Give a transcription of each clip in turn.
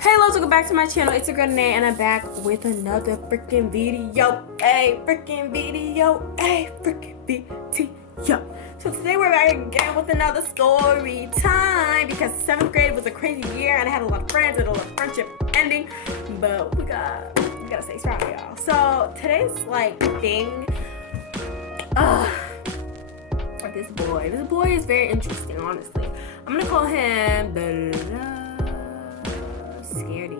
Hey, welcome back to my channel. It's your girl Nate, and I'm back with another freaking video. Freaking video. So today we're back again with another story time because 7th grade was a crazy year and I had a lot of friends and a lot of friendship ending, but we gotta stay strong, y'all. So today's thing, this boy is very interesting, honestly. I'm gonna call him Scaredy.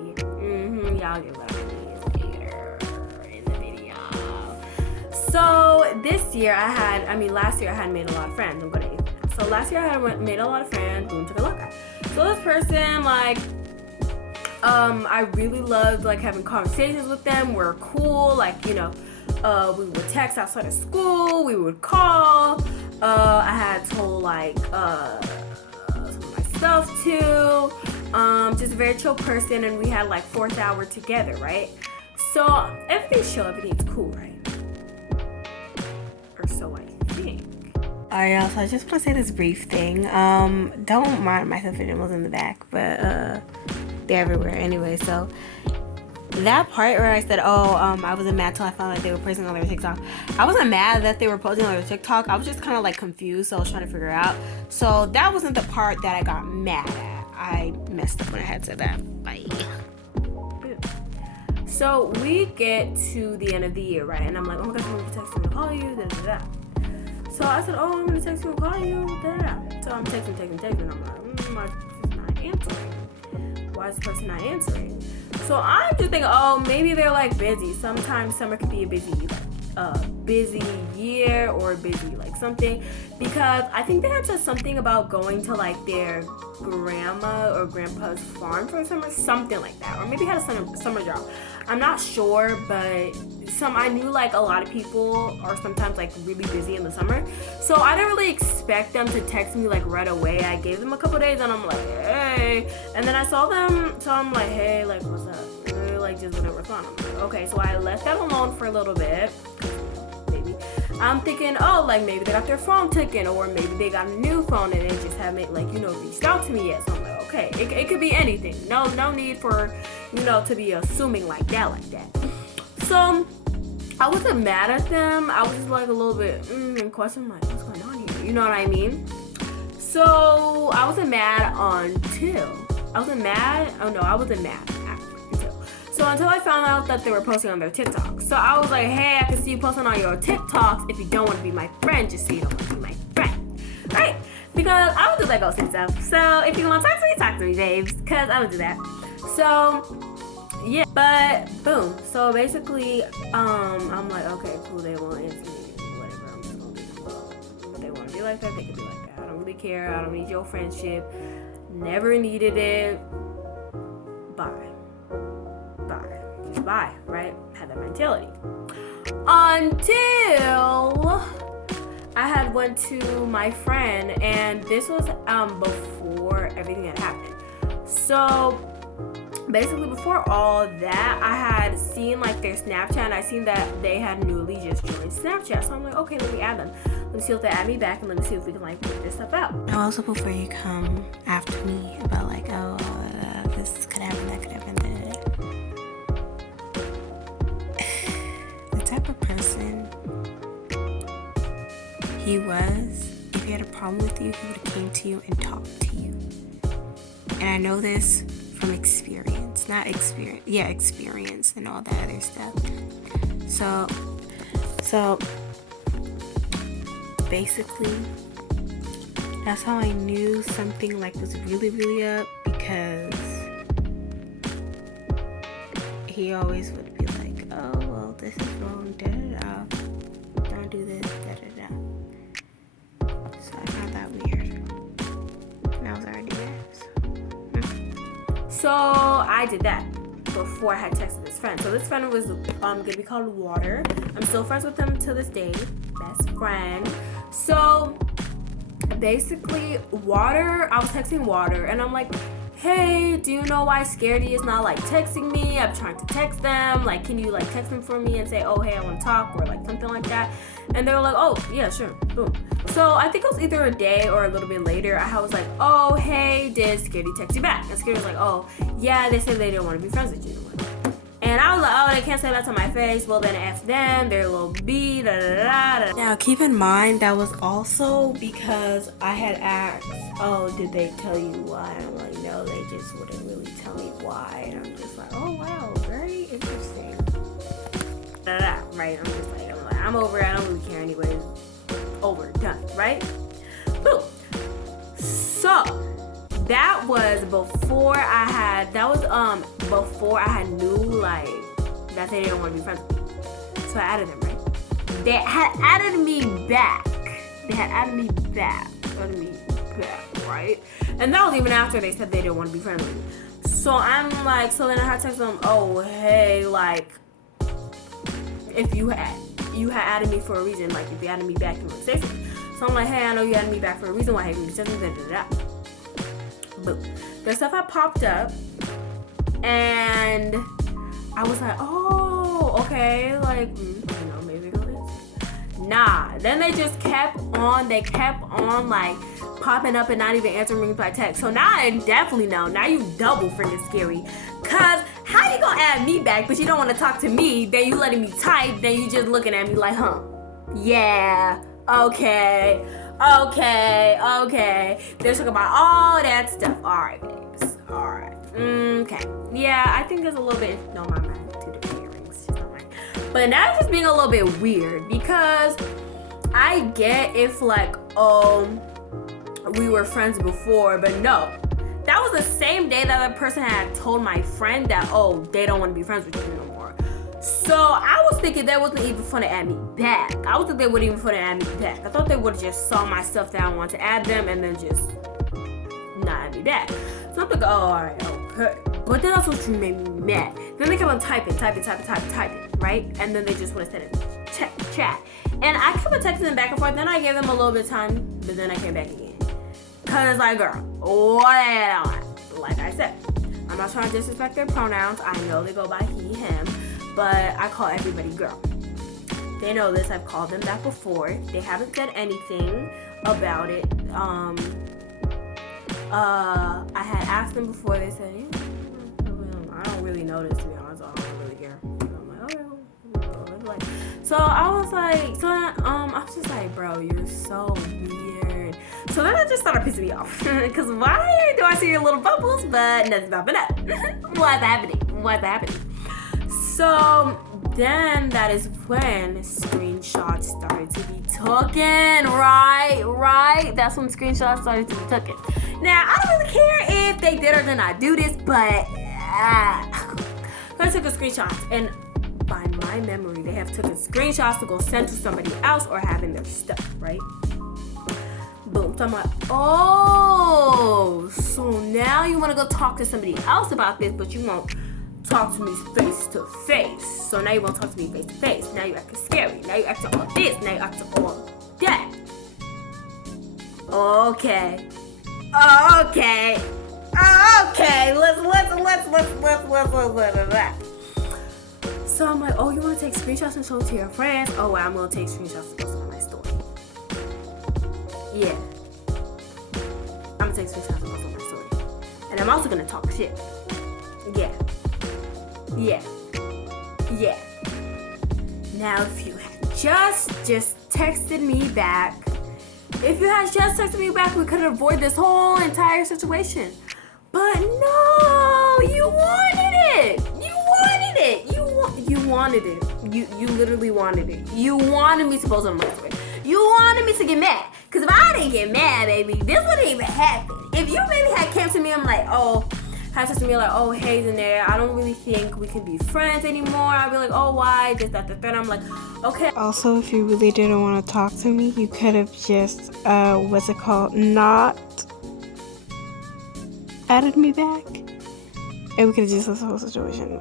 Y'all get what I mean later in the video. So last year I had made a lot of friends. I'm gonna So last year I had made a lot of friends. Boom, took a look at. So this person, I really loved having conversations with them. We're cool, we would text outside of school. We would call. I had told some of my stuff too. Just a very chill person, and we had 4th hour together, right? So everything's chill, everything's cool, right? Or so I think. Alright, y'all, so I just want to say this brief thing. Don't mind my stuffed animals in the back, but they're everywhere anyway. So that part where I said, I wasn't mad till I found out they were posting on their TikTok. I wasn't mad that they were posting on their TikTok. I was just kind of confused, so I was trying to figure out. So that wasn't the part that I got mad at. I messed up when I had said that. Bye. So we get to the end of the year, right? And I'm like, oh my gosh, I'm gonna text you and call you, da da da. So I said, I'm gonna text you and call you, da da da. So I'm texting. I'm like, my person's not answering. Why is this person not answering? So I'm just thinking, maybe they're busy. Sometimes summer could be a busy year or busy something, because I think they had said something about going to their grandma or grandpa's farm for summer, something like that, or maybe had a summer job. I'm not sure, but I knew a lot of people are sometimes really busy in the summer, so I didn't really expect them to text me right away. I gave them a couple days and I'm like, hey, and then I saw them, so I'm like, hey, what's up? And they're just didn't respond. I'm like, okay, so I left that alone for a little bit. Maybe I'm thinking, maybe they got their phone taken, or maybe they got a new phone and they just haven't reached out to me yet. So I'm like, okay, it could be anything. No need for to be assuming like that. So I wasn't mad at them. I was just a little bit in question, what's going on here? You know what I mean? So I wasn't mad until I wasn't mad until I found out that they were posting on their TikTok. So I was like, hey, I can see you posting on your TikToks. If you don't want to be my friend, just say you don't want to be my friend, right? Because I would do that ghosting stuff. So if you want to talk to me, babes, because I would do that. So yeah, but boom. So basically, I'm like, okay, cool. They won't answer me. Whatever. I'm just gonna be cool. If they want to be like that, they can be like that. I don't really care. I don't need your friendship. Never needed it. Bye. Just bye, right? Had that mentality. Until I had went to my friend, and this was before everything had happened. So basically before all that, I had seen their Snapchat, and I seen that they had newly just joined Snapchat. So I'm like, okay, let me add them. Let me see if they add me back, and let me see if we can work this stuff out. Also, before you come after me about this could happen, that could happen, the type of person he was, if he had a problem with you, he would have came to you and talked to you. And I know this from experience and all that other stuff. So basically, that's how I knew something was really, really up, because he always would be like, oh, well, this is wrong, da-da-da. Don't do this, da-da-da. So I found that weird. And I was already there. So I did that before I had texted this friend. So this friend was gonna be called Water. I'm still friends with him to this day. Best friend. So basically, I was texting Water, and I'm like, hey, do you know why Scaredy is not like texting me? I'm trying to text them. Like, can you like text them for me and say, oh, hey, I want to talk, or like something like that? And they were like, oh, yeah, sure, boom. So I think it was either a day or a little bit later. I was like, oh, hey, did Scaredy text you back? And Scaredy was like, oh, yeah, they said they didn't want to be friends with you anymore. And I was like, oh, they can't say that to my face. Well, then F them, they're a little B, da da da da. Now, keep in mind, that was also because I had asked, oh, did they tell you why? I'm like, no, they just wouldn't really tell me why. And I'm just like, oh, wow, very interesting. Da da da, right? I'm just like, I'm over it. I don't really care anyways. Over, done, right? Boom. So that was before I had knew like that they didn't want to be friends with me. So I added them, right? They had added me back, right? And that was even after they said they didn't want to be friends with me. So I'm like, so then I had to text them, oh, hey, like, if you had added me for a reason, like if you added me back, you would say something. So I'm like, hey, I know you added me back for a reason. Why haven't you said something? Boom. Their stuff had popped up, and I was like, oh, okay, like, maybe they'll answer. Nah. Then they just kept on, like, popping up and not even answering me by text. So now I definitely know. Now you double freaking scary. Cause how you gonna add me back, but you don't want to talk to me? Then you letting me type, then you just looking at me like, huh? Yeah, okay. They're talking about all that stuff. Alright, babes. Alright. Okay. Yeah, I think there's a little bit, no, my mind, 2 different earrings. She's not mine. But now it's just being a little bit weird, because I get if like, we were friends before, but no. That was the same day that the person had told my friend that, oh, they don't want to be friends with you no more. So I was thinking they wasn't even fun to add me back. I was thinking they wouldn't even fun to add me back. I thought they would have just saw my stuff that I wanted to add them and then just not add me back. So I'm thinking, oh, alright, okay. But then that's what you made me mad. Then they kept on typing, right? And then they just want to send it chat. And I kept on texting them back and forth. Then I gave them a little bit of time, but then I came back again. Cause like, girl, what? Like I said, I'm not trying to disrespect their pronouns. I know they go by he, him, but I call everybody girl. They know this. I've called them that before. They haven't said anything about it. I had asked them before. They said, yeah, I don't really know this, to be honest. I don't really care. I'm like, okay. So I was like, I was just like, bro, you're so weird. So then it just started pissing me off. Because why do I see your little bubbles, but nothing's popping up? What's happening? So then that is when screenshots started to be taken, right? That's when screenshots started to be taken. Now, I don't really care if they did or did not do this, but I took a screenshot, and by my memory, they have taken screenshots to go send to somebody else or having their stuff, right? Boom. So I'm like, oh, so now you want to go talk to somebody else about this, but you won't talk to me face to face. So now you won't talk to me face to face. Now you acting scary. Now you acting all this. Now you acting all that. Okay. Let's. So I'm like, oh, you want to take screenshots and show it to your friends? Oh, well, I'm gonna take screenshots and post it on my story. Yeah. I'm gonna take screenshots and post it on my story. And I'm also gonna talk shit. Yeah. Now, if you had just texted me back, we could avoid this whole entire situation. But no, you wanted it. You literally wanted it. You wanted me to post on my story. You wanted me to get mad. Because if I didn't get mad, baby, this wouldn't even happen. If you maybe had came to me, I'm like, had said to me like, oh, Hayes in there, I don't really think we can be friends anymore. I'd be like, oh, why? This, that, the third. I'm like, okay. Also, if you really didn't want to talk to me, you could have just, not added me back. And we could have just left the whole situation.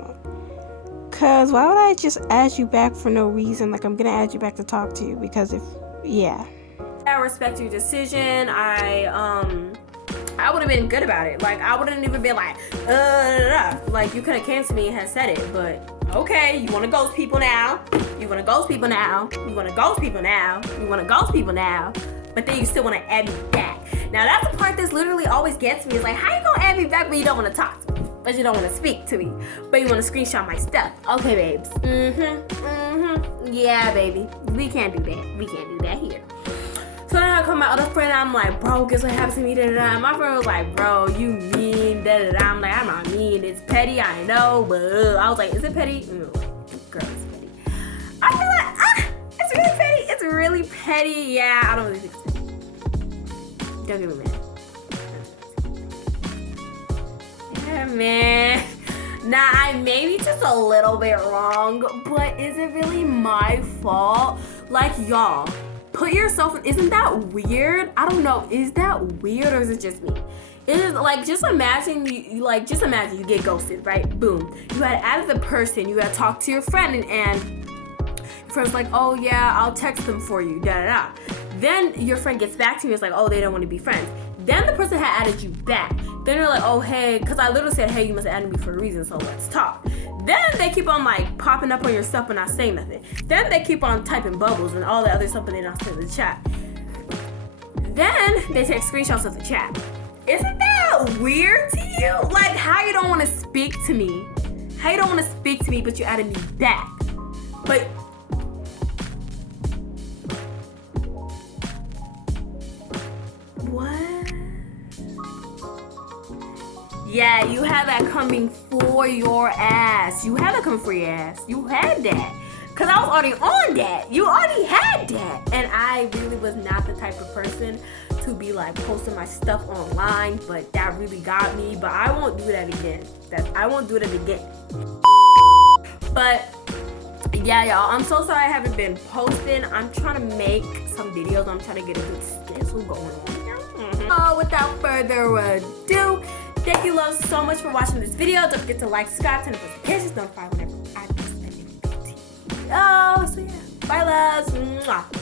Because why would I just add you back for no reason? Like, I'm going to add you back to talk to you because I respect your decision. I wouldn't been good about it. Like, I wouldn't even be like, like, you could have came to me and had said it, but okay, you want to ghost people now. You want to ghost people now. You want to ghost people now. You want to ghost people now. But then you still want to add me back. Now, that's the part that's literally always gets me. Is like, how you gonna add me back when you don't want to talk to me? But you don't want to speak to me. But you want to screenshot my stuff. Okay, babes. Yeah, baby. We can't do that. We can't do that here. So then I call my other friend, I'm like, bro, guess what happened to me, da-da-da. And my friend was like, bro, you mean, da-da-da. I'm like, I'm not mean, it's petty, I know, but I was like, is it petty? Girl, it's petty. I feel like, it's really petty. It's really petty. Yeah, I don't really think it's petty. Don't give me mad. Yeah, man. Nah, I may be just a little bit wrong, but is it really my fault? Like, y'all. Put yourself in, isn't that weird? I don't know, is that weird or is it just me? It is like, just imagine you get ghosted, right? Boom. You had added the person, you had talked to your friend and your friend's like, oh yeah, I'll text them for you, da da da. Then your friend gets back to you, it's like, oh, they don't want to be friends. Then the person had added you back. Then you're like, oh hey, because I literally said, hey, you must have added me for a reason, so let's talk. Then they keep on like popping up on your stuff and not saying nothing. Then they keep on typing bubbles and all the other stuff, but they're not saying the chat. Then they take screenshots of the chat. Isn't that weird to you? Like, how you don't want to speak to me? How you don't want to speak to me, but you added me back? But what? Yeah, you had that coming for your ass. You had that coming for your ass. You had that. Because I was already on that. You already had that. And I really was not the type of person to be like posting my stuff online. But that really got me. But I won't do that again. I won't do that again. But yeah, y'all. I'm so sorry I haven't been posting. I'm trying to make some videos. I'm trying to get a good schedule going on here. So without further ado, thank you, loves, so much for watching this video. Don't forget to like, subscribe, turn on notifications, notify whenever I post a new video. So yeah, bye, loves. Mwah.